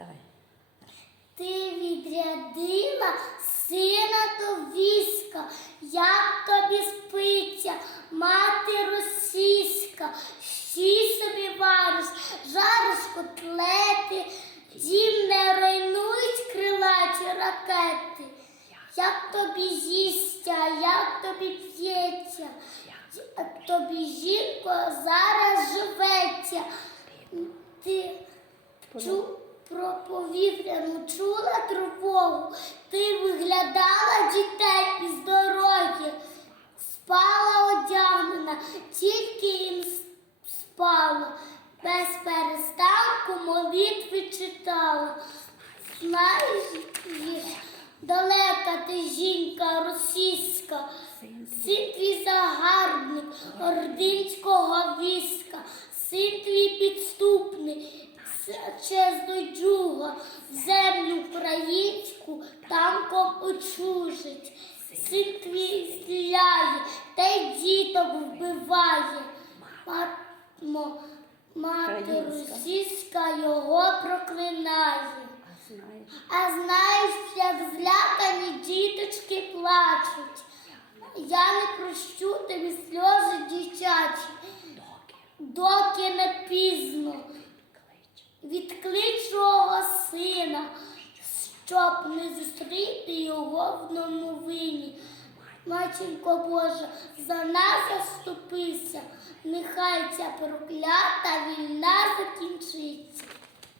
Давай. Ти відрядила сина до війська, як тобі спиться, мати російська, щі собі вариш, жариш котлети, дім не руйнують крилаті ракети. Як тобі їсться, як тобі п'ється, як тобі жінко зараз живеться. Ти чу, про повітряну чула тривогу, ти виглядала дітей із дороги, спала одягнена, тільки їм спала, без перестанку молитви читала. Знаєш, далека ти жінка російська, син твій загарбник ординського війська, син твій підступний, чесно джуга, землю українську танком очужить. Син твій стріляє, та й діток вбиває. Матмо, мати російська його проклинає. А знаєш, як злякані діточки плачуть. Я не прощу тобі сльози дівчачі, доки доки не пізно. Щоб не зустріти його в домовині. Матінко Божа, за нас заступися, нехай ця проклята війна.